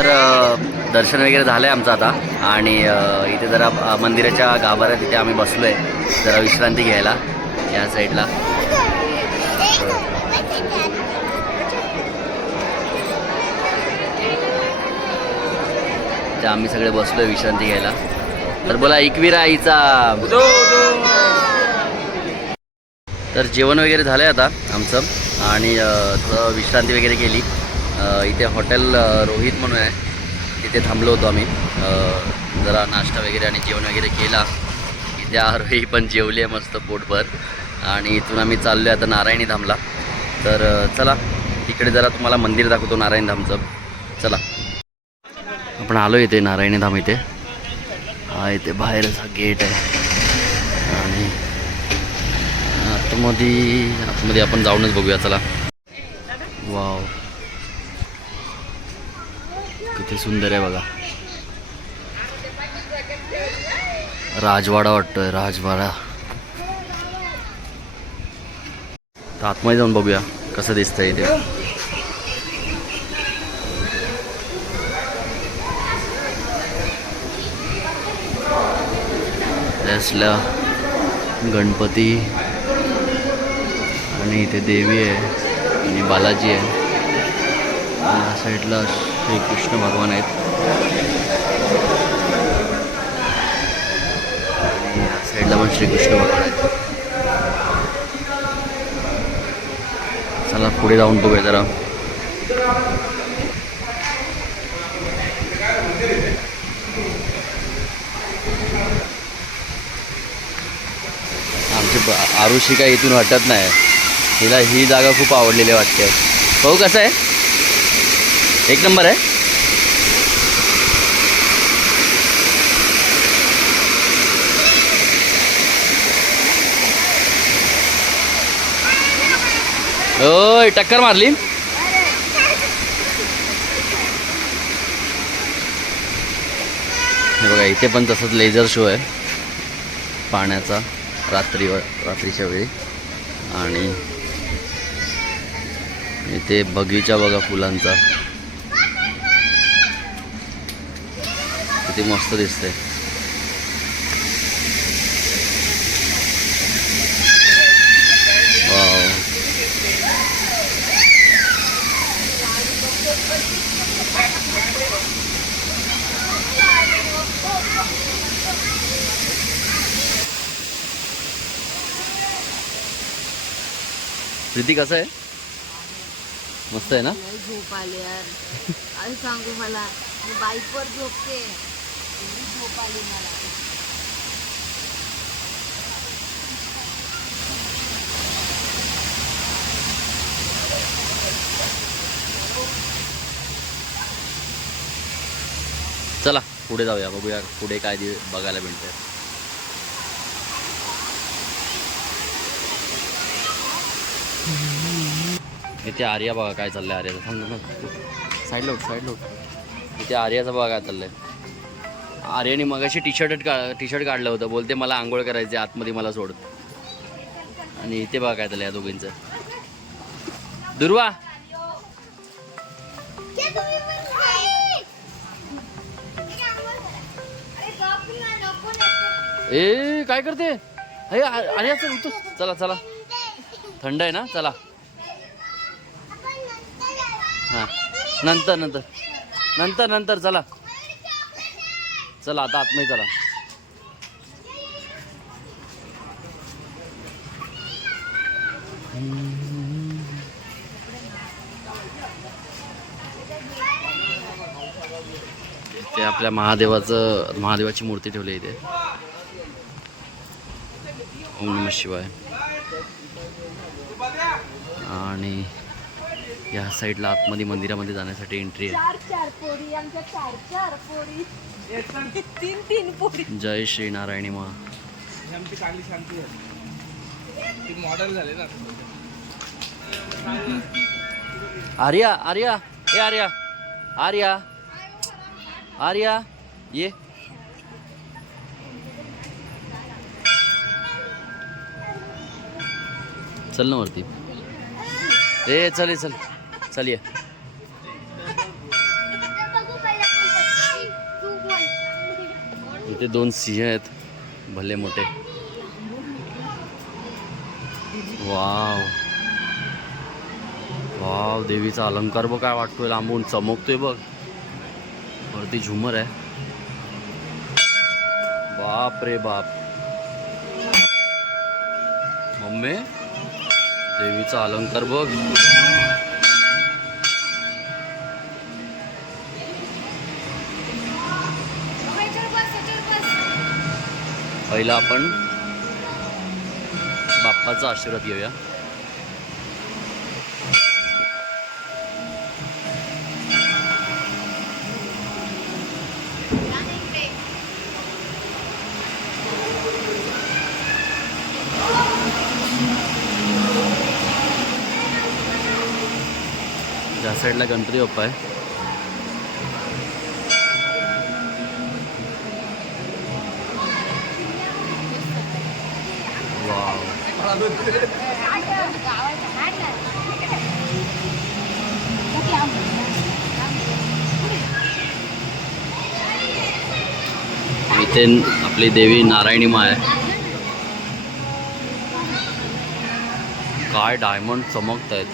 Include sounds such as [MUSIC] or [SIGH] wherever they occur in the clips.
तर दर्शन वगैरे झालं आहे आमचं आता. आणि इथे जरा मंदिराच्या गाभाऱ्यात इथे आम्ही बसलो आहे जरा विश्रांती घ्यायला या साईडला. ते आम्ही सगळे बसलो आहे विश्रांती घ्यायला. तर बोला एकवीरा आईचा. तर जेवण वगैरे झालं आहे आता आमचं. आणि विश्रांती वगैरे केली. इथे हॉटेल रोहित म्हणून आहे. तिथे थांबलो होतो आम्ही. जरा नाश्ता वगैरे आणि जेवण वगैरे केला. इथे आरोही पण जेवली आहे मस्त पोटभर. आणि इथून आम्ही चाललो आहे आता नारायणी धामला. तर चला तिकडे जरा तुम्हाला मंदिर दाखवतो नारायण धामचं. चला. आपण आलो इथे नारायणी धाम इथे. हा इथे बाहेरच हा गेट आहे. आणि आतमध्ये आतमध्ये आपण जाऊनच बघूया चला. वाव. किती सुंदर आहे बघा. राजवाडा वाटतोय राजवाडा. तर आतमध्ये जाऊन बघूया कसं दिसतंय इथे. त्यासला गणपती आणि इथे देवी आहे आणि बालाजी आहे. आणि या साईडला श्रीकृष्ण भगवान आहेत आणि या साईडला पण श्रीकृष्ण भगवान आहेत चला पुढे जाऊन बघूया जरा आमची आरुषी काय इथून हटत नाही. तिला ही जागा खूप आवडलेली वाटते. भाऊ कसं आहे? एक नंबर आहे. ओय टक्कर मारली. बघा इथे पण तसंच लेझर शो आहे. पाण्याचा रात्री रात्रीच्या वेळी. आणि इथे बगीचा बघा फुलांचा. किती मस्त दिसते प्रीती कसं आहे? मस्त आहे ना? झोप आली यार. सांगू मला मी बाईकवर झोपते. झोप आली मला चला पुढे जाऊया बघूया पुढे काय बघायला मिळतंय. इथे आर्या बघा काय चाललंय आर्याचं थांब थांब साईडला उठ साईडला उठ इथे आर्याचं बघा काय चाललंय. आर्याने मगाशी टी शर्ट का टी शर्ट काढलं होतं. बोलते मला आंघोळ करायचे आतमध्ये मला सोड. आणि इथे बघा काय चाललंय या दोघींचं. दुर्वा! ए काय करते? अरे अरे असं होतो चला चला. थंड आहे ना? चला. हां. नंतर नंतर. नंतर नंतर चला. चला आता आतमध्ये चला. ते आपल्या महादेवाचं महादेवाची मूर्ती ठेवली आहे इथे. ओम नम शिवाय. आणि या साईडला आतमध्ये मंदिरामध्ये जाण्यासाठी एंट्री आहे. तीन तीन पोरी. जय श्री नारायणी मा. ही आमची चांगली शांती आहे. ती मॉडेल झाले ना. आर्या आर्या. ए आर्या. आर्या. आर्या. ये. चल ना वरती. ए चल ये, चल. चल ये. इथे दोन सिंह आहेत. भले मोठे. वाव. वाव देवीचा अलंकार बघ काय वाटतोय लांबून. चमकतोय बघ. वरती झुमर आहे. बाप रे बाप. मम्मी देवीचा अलंकार बघ. पहिला आपण बाप्पाचा आशीर्वाद घेऊया. त्या साईडला गणपती बाप्पा आहे. इथे आपली देवी नारायणी माय. आहे काय डायमंड चमकत आहेत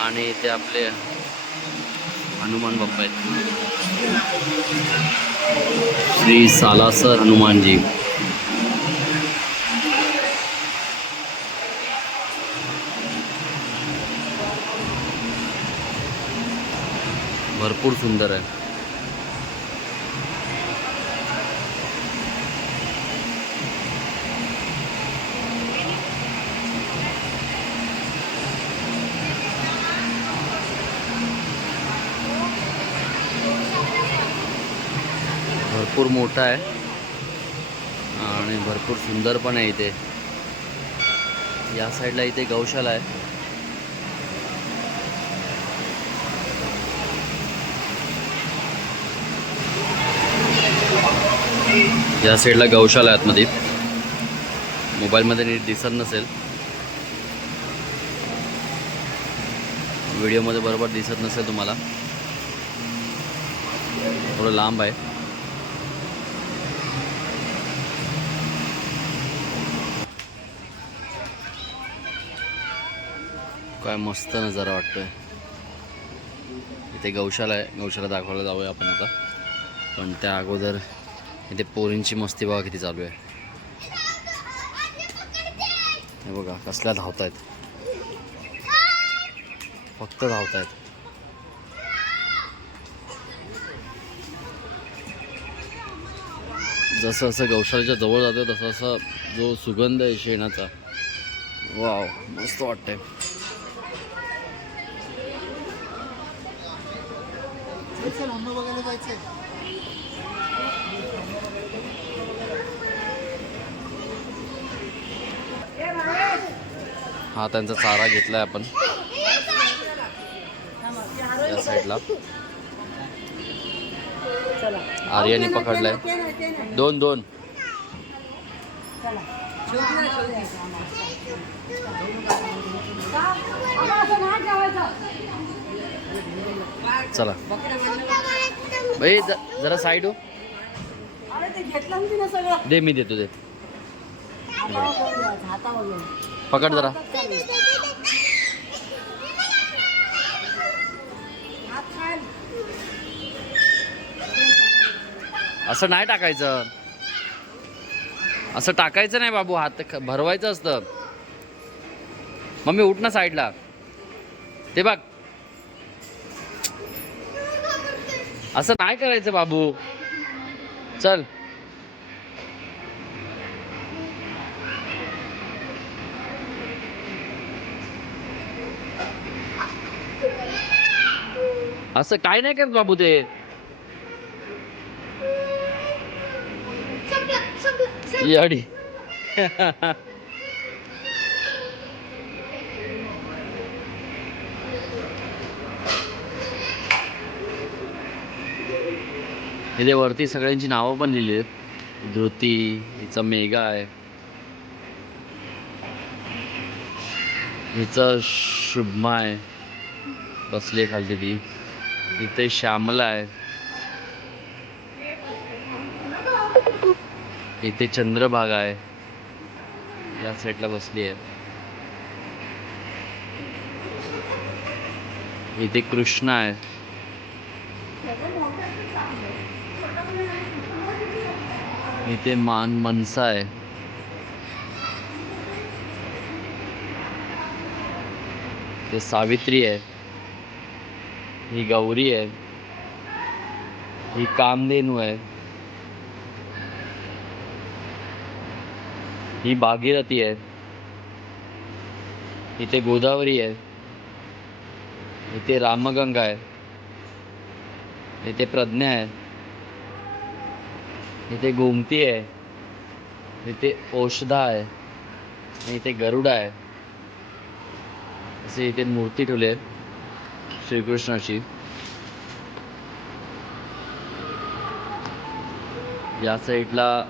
आणि इथे आपले हनुमान बाप्पा आहेत. श्री सालासर हनुमानजी. भरपूर सुंदर आहे. भरपूर मोठा आहे. आणि भरपूर सुंदर पण आहे इथे. या साईडला इथे गौशाला आहे. या साईडला गौशाला आहे आतमध्ये. मोबाईलमध्ये नीट दिसत नसेल. व्हिडिओमध्ये बरोबर दिसत नसेल तुम्हाला. थोडं लांब आहे. काय मस्त नजारा वाटतोय. इथे गौशाला आहे. गौशाला दाखवायला जाऊया आपण आता. पण त्या अगोदर इथे पोरींची मस्ती बघा किती चालू आहे. हे बघा कसल्या धावत आहेत फक्त धावत आहेत जसं जसं गौशाळेच्या जवळ जातो तसं असं जो सुगंध आहे शेणाचा. वाव मस्त वाटतंय. हा त्यांचा चारा घेतलाय आपण. या साईडला आर्याने पकडलाय. दोन दोन. चला. भाई जरा साईड हो दे मी देतो दे. पकड जरा. असं नाही टाकायचं. असं टाकायचं नाही बाबू हात भरवायचं असतं. मम्मी उठ ना साईडला ते बघ. असं नाही करायचं बाबू. चल. असं काय नाही करत बाबू ते? याडी. [LAUGHS] इथे वरती सगळ्यांची नावं पण लिहिली आहेत. धृती हिचा मेघा आहे. हिचं शुभमा आहे. बसली आहे खालती ती इथे श्यामला आहे. इथे चंद्रभागा आहे. या साईडला बसली आहे. इथे कृष्णा आहे. इथे मान मनसा आहे. ते सावित्री आहे. ही गौरी आहे. ही कामधेनू आहे. ही भागीरथी आहे. इथे गोदावरी आहे. इथे रामगंगा आहे. इथे प्रज्ञा आहे. इथे गोमती आहे. इथे औषधा आहे. आणि इथे गरुडा आहे. असे इथे मूर्ती ठेवली आहे श्रीकृष्णाची. या साईडला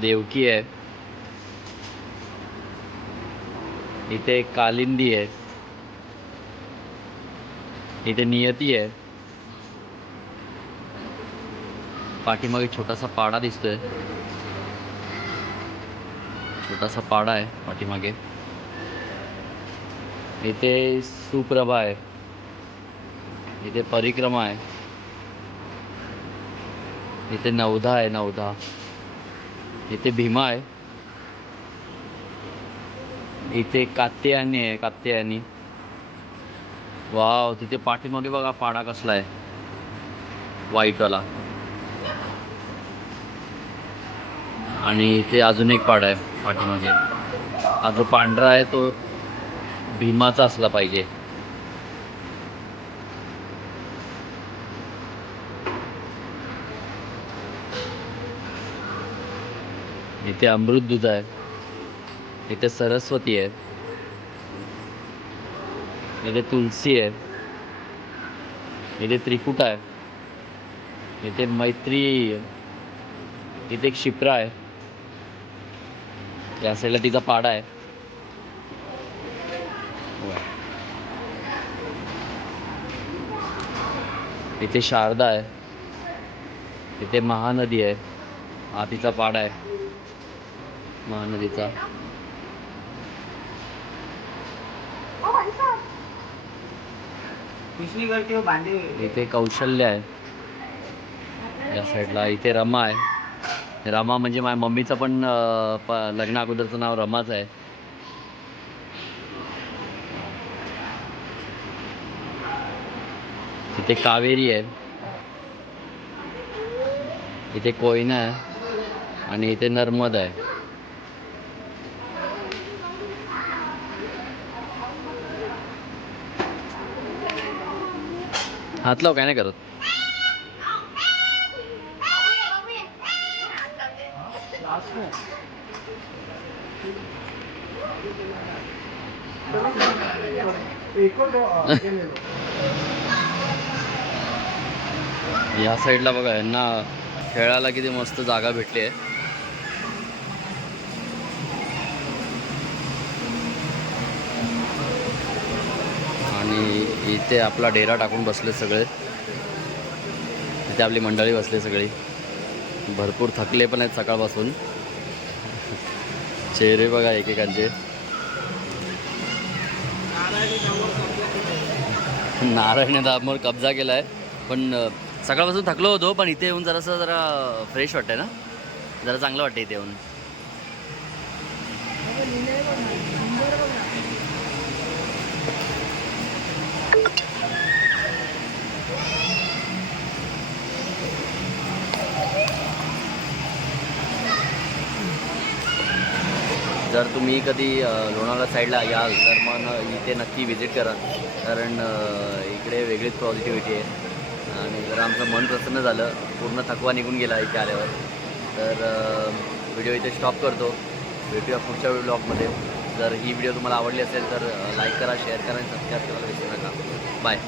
देवकी आहे. इथे कालिंदी आहे. इथे नियती आहे. पाठीमागे छोटासा पाडा दिसतोय. छोटासा पाडा आहे पाठीमागे. इथे सुप्रभा आहे. इथे परिक्रमा आहे. इथे नवधा आहे नवधा इथे भीमा आहे. इथे कात्यायनी आहे कात्यायनी. वाव तिथे पाठीमागे बघा पाडा कसला आहे. वाईटवाला आणि इथे अजून एक पाडा आहे पाठीमागे. हा जो पांढरा आहे तो भीमाचा असला पाहिजे. इथे अमृत दूध आहे. इथे सरस्वती आहे. इथे तुलसी आहे. इथे त्रिकुट आहे. इथे मैत्री आहे. इथे एक शिप्रा आहे. या साईडला तिचा पाडा आहे. इथे शारदा आहे. इथे महानदी आहे. हा तिचा पाडा आहे. महानदीचा. इथे कौशल्य आहे. या साईडला इथे रमा आहे. रमा म्हणजे माझ्या मम्मीचं पण प- लग्ना अगोदरचं नाव रमाच आहे. इथे कावेरी आहे. इथे कोयना आहे. आणि इथे नर्मदा आहे. हात लाव काय नाही करत. हो. या साईडला बघा यांना खेळायला किती मस्त जागा भेटली आहे. आणि इथे आपला डेरा टाकून बसले सगळे. इथे आपली मंडळी बसली सगळी. भरपूर थकले पण आहेत सकाळपासून. चेहरे बघा एकेकांचे. नारायण दामोर कब्जा केला आहे पण सकाळपासून थकलो होतो पण इथे येऊन जरासं जरा फ्रेश वाटतंय ना? जरा चांगलं वाटतं इथे येऊन. जर तुम्ही कधी लोणावळा साईडला याल तर मग इथे नक्की व्हिजिट करा. कारण इकडे वेगळीच पॉझिटिव्हिटी आहे. आणि जर आमचं मन प्रसन्न झालं पूर्ण थकवा निघून गेला इथे आल्यावर तर व्हिडिओ इथे स्टॉप करतो. भेटूया पुढच्या ब्लॉगमध्ये जर ही व्हिडिओ तुम्हाला आवडली असेल तर लाईक करा शेअर करा आणि सबस्क्राईब करायला विसरू नका. बाय.